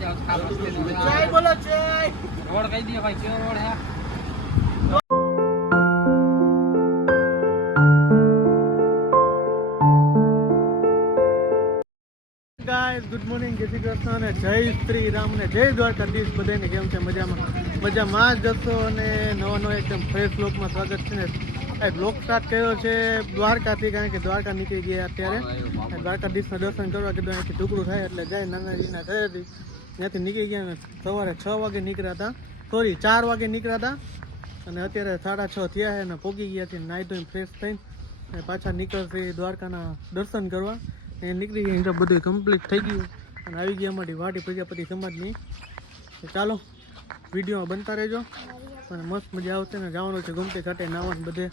જય બોલો જય. રોડ કહી દઈએ ભાઈ કેવો રોડ હે? ગાઈસ ગુડ મોર્નિંગ જય શ્રી કૃષ્ણ અને જય શ્રી રામ ને જય દ્વારકાધીશ. બધાને કેમ છે? મજામાં? મજામાં જ જશો અને નવો નવો એકદમ ફ્રેશ લોકમાં સ્વાગત છે. ને એ બ્લોગ સ્ટાર્ટ કર્યો છે દ્વારકાથી કારણ કે દ્વારકા નીકળી ગયા અત્યારે. દ્વારકાધીશના દર્શન કરવા કીધું અહીંથી ટુકડું થાય એટલે જાય નાનાજીના ઘરેથી. ત્યાંથી નીકળી ગયા સવારે છ વાગે નીકળ્યા હતા. સોરી ચાર વાગે નીકળ્યા હતા. અને અત્યારે સાડા છ થયા છે અને પોગી ગયા છે, નાહી ધોઈને ફ્રેશ થઈને. અને પાછા નીકળશે દ્વારકાના દર્શન કરવા. એ નીકળી ગયા એટલે બધું કમ્પ્લીટ થઈ ગયું. અને આવી ગયા અમારી વાડી પ્રજાપતિ સમાજની. તો ચાલો, વિડીયોમાં બનતા રહેજો. અને મસ્ત મજા આવશે ને જવાનું છે ગમતી ઘાટે નાવાનું બધે.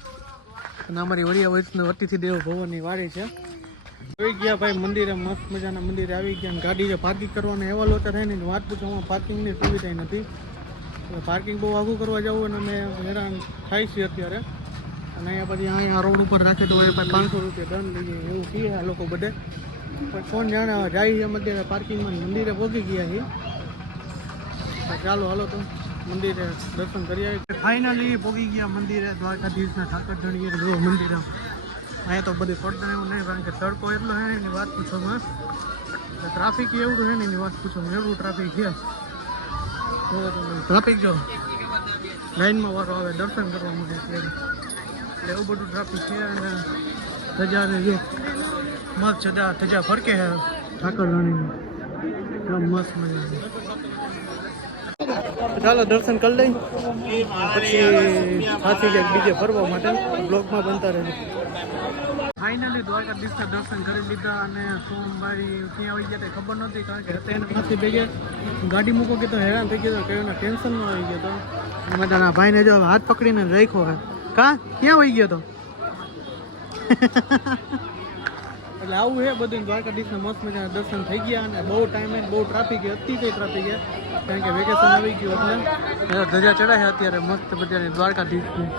અને અમારી વડિયા વૈષ્ણવ અતિથિ દેવ ભવનની વાડી છે. પાર્કિંગ એવા લોચા થાય વાત પૂછો, આમાં પાર્કિંગની સુવિધા નથી. પાર્કિંગ બહુ આઘું કરવા જવું અને અમે હેરાન થાય છે અત્યારે. અને અહીંયા પછી અહીંયા રોડ ઉપર રાખે તો પાંચસો રૂપિયા દંડ લઈએ એવું કહે આ લોકો બધે. પણ કોણ જાણે જાય અમે અત્યારે પાર્કિંગમાં મંદિરે પહોંચી ગયા છીએ ચાલો, હાલો તો મંદિરે દર્શન કરી આવી ફાઇનલી પહોંચી ગયા મંદિરે, દ્વારકાધીશના ઠાકર ધણીએ મંદિરે. અહીંયા તો બધી પડતા એવું નહીં, કારણ કે તડકો એટલો છે, એની વાત પૂછો માં ટ્રાફિક એવું છે ને, એની વાત પૂછો એવું ટ્રાફિક છે. ટ્રાફિક જો. લાઈનમાં વારો આવે, દર્શન કરવા માટે એટલે એવું બધું ટ્રાફિક છે અને ધજાને જો મસ્ત ધજા ધજા ફરકે છે. ઠાકર રાણીની. મસ્ત મજા ચાલો, દર્શન કરી લઈ. પછી સાચી જાય બીજે ફરવા માટે. બ્લોકમાં બનતા રહે ફાઇનલી દ્વારકાધીશના દર્શન કરી લીધા અને સોમવારી ક્યાં આવી ગયા ખબર નહોતી કારણ કે હતા એના ભેગે ગાડી મૂકો કે તો હેરાન થઈ ગયો કયો ટેન્શનમાં આવી ગયો તો. તારા ભાઈને જો હાથ પકડીને રાખ્યો હે. કા? ક્યાં વહી ગયો તો? એટલે આવું હે બધું. દ્વારકાધીશના મસ્ત મજાના દર્શન થઈ ગયા અને બહુ ટાઈમ બહુ ટ્રાફિક હતી કઈ ટ્રાફિક કારણ કે વેકેશન આવી ગયું એટલે. ધજા ચડાય અત્યારે મસ્ત બધાની દ્વારકાધીશની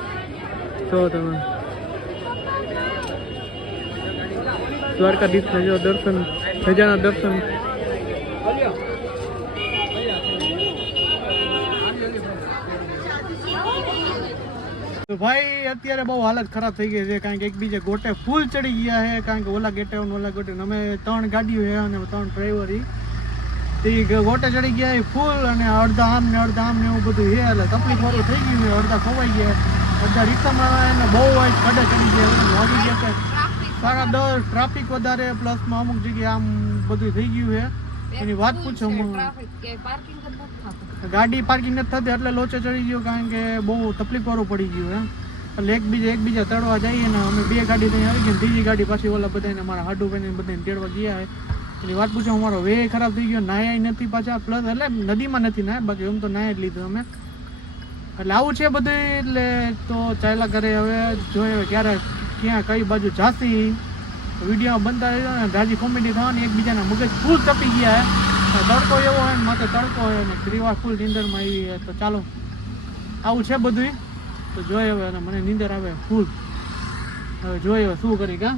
તો તમે. દ્વારકાધીશના જો દર્શન ધજાના દર્શન. ભાઈ, અત્યારે બહુ હાલત ખરાબ થઈ ગઈ છે, કારણ કે એકબીજે ગોટે ફૂલ ચડી ગયા છે, કારણ કે ઓલા ગેટે ઓલા ગોટે. અમે ત્રણ ગાડીઓ છે અને ત્રણ ડ્રાઈવર તે ગોટે ચડી ગયા એ ફૂલ અને અડધા આમ ને અડધા આમ ને એવું બધું છે, એટલે તકલીફ વાળું થઈ ગયું છે, અડધા ખોવાઈ ગયા અડધા રિક્ષામાં બહુ હોય ખડે ચડી ગયા વાગી ગયા સારા દસ ટ્રાફિક વધારે પ્લસમાં અમુક જગ્યાએ આમ બધું થઈ ગયું છે. એની વાત પૂછો ગાડી પાર્કિંગ નથી થતી એટલે લોચે ચડી ગયો કારણ કે બહુ તકલીફ વાળું પડી ગયું એમ. એટલે એકબીજા એકબીજા તળવા જઈએ ને અમે બે ગાડી ત્યાં આવી ગઈ ત્રીજી ગાડી પાછી ઓલા બધાને મારા હાડુ ભાઈને બધાને તેડવા ગયા એની વાત પૂછો અમારો વે ખરાબ થઈ ગયો નાયા નથી પાછા પ્લસ એટલે નદીમાં નથી નાયા બાકી એમ તો નાયા જ લીધું અમે. એટલે આવું છે બધું એટલે તો ચાલ્યા કરે હવે જોઈએ ક્યારે ક્યાં કઈ બાજુ જાસી વીડિયો બનતા રહેજો ને ગાજી કોમેડી થવાની એકબીજાના મગજ ફૂલ તપી ગયા હે. તડકો એવો હોય ને માથે તડકો હોય ને ત્રીવાર ફૂલ નીંદરમાં આવી તો ચાલો આવું છે બધું તો જોઈએ હવે અને મને નીંદર આવે ફૂલ હવે જોઈએ શું કરી કા?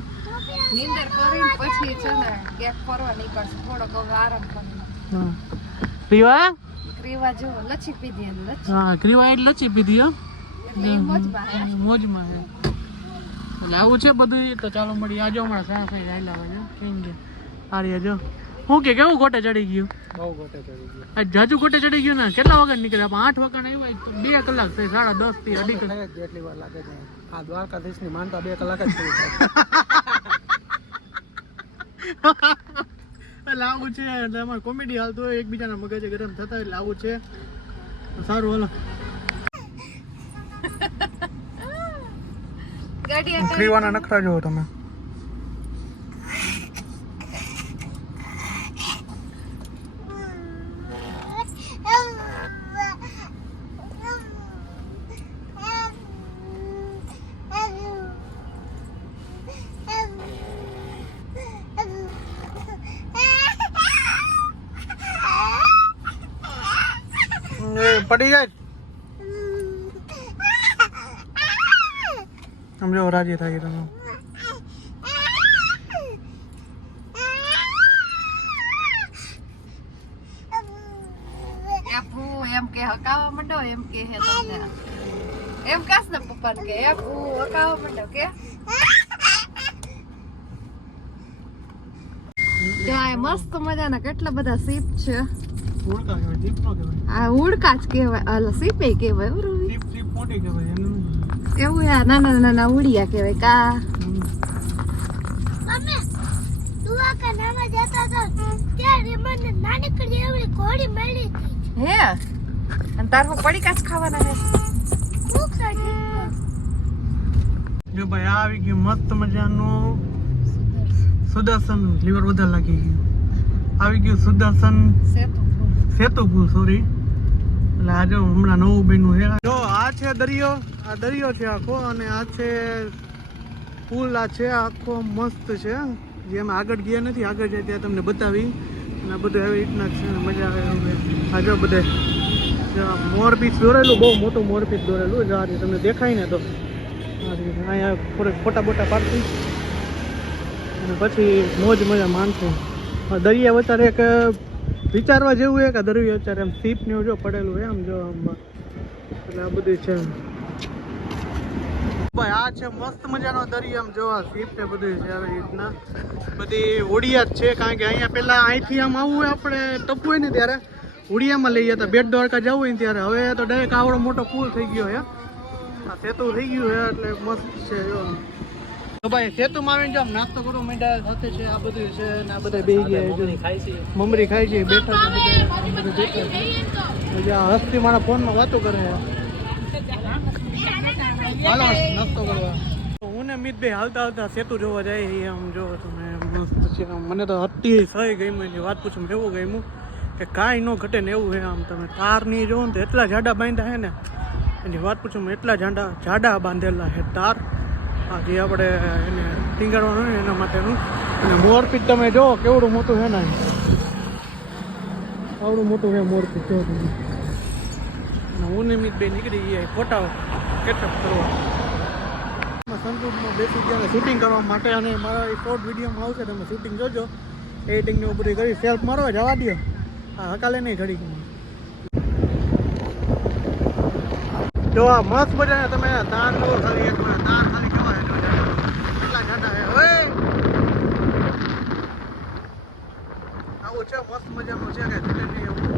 નીંદર કરીને પછી છે ને ક્યાંક ફરવા નીકળશે. થોડોક હવે આરામ કરી. પીવા ક્રીવા? જો લચી પીધી એને હા ક્રીવા એટલે લચી પીધી હો. મોજમાં મોજમાં એટલે આવું છે બધું તો ચાલો મળી આજો હમણાં સાઈ રાયલા હોય કેમ કે? આરી આજો હું કે કેવું ગોટે ચડી ગયું? બહુ ગોટે ચડી ગયો. આ જાજુ ગોટે ચડી ગયું ને? કેટલા વાગ્યા નીકળ્યા? આપણે આઠ વાગ્યા આવ્યું તો બે કલાક થઈ સાડા દસથી અઢી કલાક. જેટલી વાર લાગે છે. આ દ્વારકાધીશની માનતા બે કલાક જ થઈ થાય એટલે આવું છે. એટલે અમારે કોમેડી હાલતું હોય. એકબીજાના મગજે ગરમ થતા હોય એટલે આવું છે. સારું હાલો. ગાડી આ ફ્રીવાના નખરા જોવો તમે. એ પડી જાય સમજો રાજી થાય તમે. એમ કે હકાવા માંડો એમ કે હે તમને. એમ કાસ ને પપ્પા કે એ ભૂ હકાવા માંડો કે. ત્યાં મસ્ત મજાના કેટલા બધા સીપ છે. ઉડકા કહેવાય જીપ કહેવાય. આ ઉડકા જ કહેવાય અલા સીપે કહેવાય બરોબર મોટી કહેવાય એવું યાર નાના નાના ઉડિયા કહેવાય કા અમે તુવાકા નામાં જતા હતા ત્યારે મને નાનકડી એવડી ઘોડી મળી હતી હે અને તાર હું પડીકા જ ખાવાના હે ખૂબ સારી જો ભાઈ આ આવી ગયું મસ્ત મજાનું સુદર્શન લીવર વધારે લાગી ગયું આવી ગયું સુદર્શન સેતુ સેતુ સોરી એટલે આજે હમણાં નવું બન્યું છે જો આ છે દરિયો આ દરિયો છે આખો અને આ છે પુલ આ છે આખો મસ્ત છે. જે અમે આગળ ગયા નથી, આગળ જાય ત્યાં તમને બતાવી. અને બધું એવી રીતના છે મજા આવે આ જો બધે. મોરપીસ દોરેલું, બહુ મોટું મોરપીસ દોરેલું. જો આ રીતે તમને દેખાય ને તો. અહીંયા થોડીક ફોટા બોટા પાડતી અને પછી મોજ મજા આ દરિયા વચારે એક વિચારવા જેવું એક દરિયા વચારે એમ સીપ ને જો પડેલું હોય આમ જો આમ. એટલે આ બધું છે. ભાઈ આ છે મસ્ત મજાનો દરિયો આમ જોવા સીપ ને બધું છે આવી રીતના. બધી ઓડિયા જ છે કારણ કે અહીંયા પહેલાં અહીંથી આમ આવવું હોય આપણે ટપવું હોય ને ત્યારે ઓડિયામાં લઈ હતા બેટ દ્વારકા જવું હોય ને ત્યારે. હવે તો ડાયરેક્ટ આવડો મોટો પુલ થઈ ગયો હે આ સેતુ થઈ ગયું હે એટલે મસ્ત છે જો. તો ભાઈ સેતુમાં આવીને જો નાસ્તો કરો માંડ્યા સાથે છે આ બધું છે ને આ બધા બેહી ગયા મમરી ખાય છે બેઠા આ હસ્તી મારા ફોનમાં વાતો કરે છે હાલો નાસ્તો કરવા હું ને મિતભાઈ હાલતા હાલતા સેતુ જોવા જાય આમ જોવો તમે મસ્ત મને તો અતિ સહી ગમ્યું એની વાત પૂછું એવું ગમ્યું કે કાંઈ ન ઘટે ને એવું છે આમ. તમે તારની જોવો ને તો એટલા જાડા બાંધ્યા હે ને એની વાત પૂછું એટલા જાડા જાડા બાંધેલા હે તાર. આ જે આપણે એને ટીંગાડવાનું હોય ને એના માટેનું. અને મોરપીટ તમે જો કેવડું મોટું છે ને આવડું મોટું છે મોરપીટ જો તમે. અને હું નિમિત બે નીકળી ગયા ફોટા કેચઅપ કરવા. સંતૂરમાં બેસી ગયા શૂટિંગ કરવા માટે અને મારા એ શોર્ટ વિડીયોમાં આવશે, તમે શૂટિંગ જોજો. એડિટિંગ ને એવું બધું કરી સેલ્ફ મારો જવા દો હા હકાલે નહીં ઘડી જો આ મસ્ત બધા તમે તાર લો ખાલી એક તાર ખાલી કેવા છે કેટલા ઘાટા છે હવે આવું છે, મસ્ત મજાનું છે કે એવું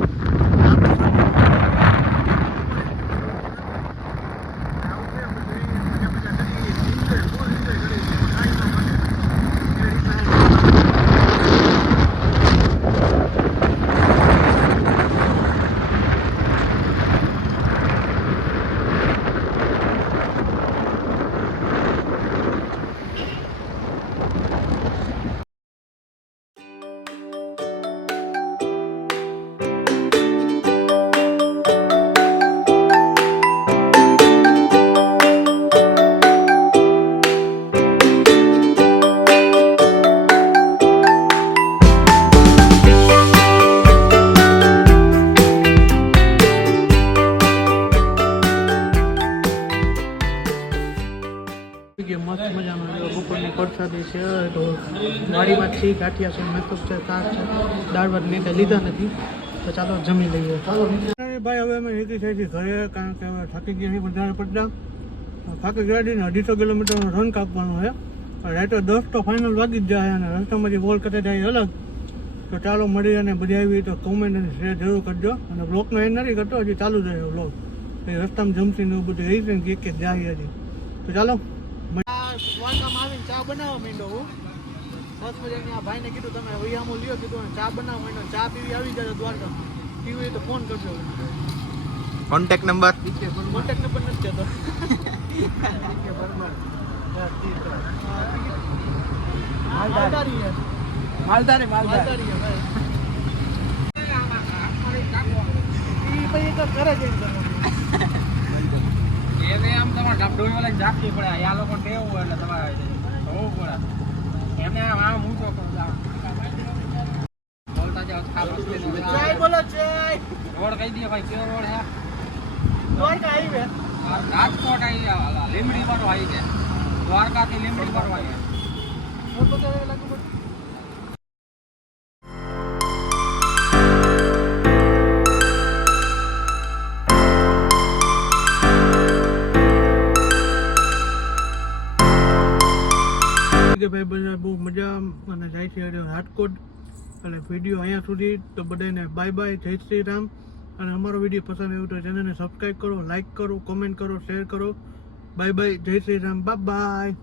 પ્રસાદી છે વાડીમાં છે, ગાંઠિયા છે મેકઅપ છે, તાર છે, દાળ ભાત મેં લીધા નથી. તો ચાલો જમી લઈએ. ચાલો. ભાઈ, હવે અમે નીકળી થઈ ઘરે, કારણ કે થાકી ગયા છીએ વધારે પડતા થાકી ગયા અઢીસો કિલોમીટરનો રન કાપવાનો છે. રાઈટો દસ તો ફાઇનલ વાગી જ જાય અને રસ્તામાં જે વોલ કટે જાય અલગ. તો ચાલો મળી અને બધી આવી તો કોમેન્ટ અને શેર જરૂર કરજો. અને બ્લોકનો એ નથી કરતો, હજી ચાલુ જ રહ્યો બ્લોગ રસ્તામાં જમશે ને એવું બધું રહી છે ને એક જાય હજી. તો ચાલો. ચા બનાવવા માંડ્યો હું. મસ્ત મજાની આ ભાઈને કીધું તમે વૈયામો લ્યો. કીધું અને ચા બનાવવા માંડ્યો. ચા પીવી આવી જાય દ્વારકા. પીવી હોય તો ફોન કરજો. કોન્ટેક્ટ નંબર કોન્ટેક્ટ નંબર નથી કહેતો માલધારી છે. માલધારી માલધારી. ભાઈ. તો ઘરે એને આમ તમારે ઢબડોળી વાળા જાગતી પડે. આ લોકો ટેવ હોય એટલે તમારે રાજકોટ આવી લીમડી વાળો આવી છે. દ્વારકાથી લીમડી વાળો આવી પોતપોતે કે ભાઈ બધા બહુ મજા અને જાય છે રાજકોટ એટલે વીડિયો અહીંયા સુધી. તો બધાને બાય બાય, જય શ્રી રામ. અને અમારો વીડિયો પસંદ આવ્યો તો ચેનલને સબસ્ક્રાઈબ કરો લાઈક કરો કોમેન્ટ કરો શેર કરો. બાય બાય, જય શ્રી રામ. Bye bye.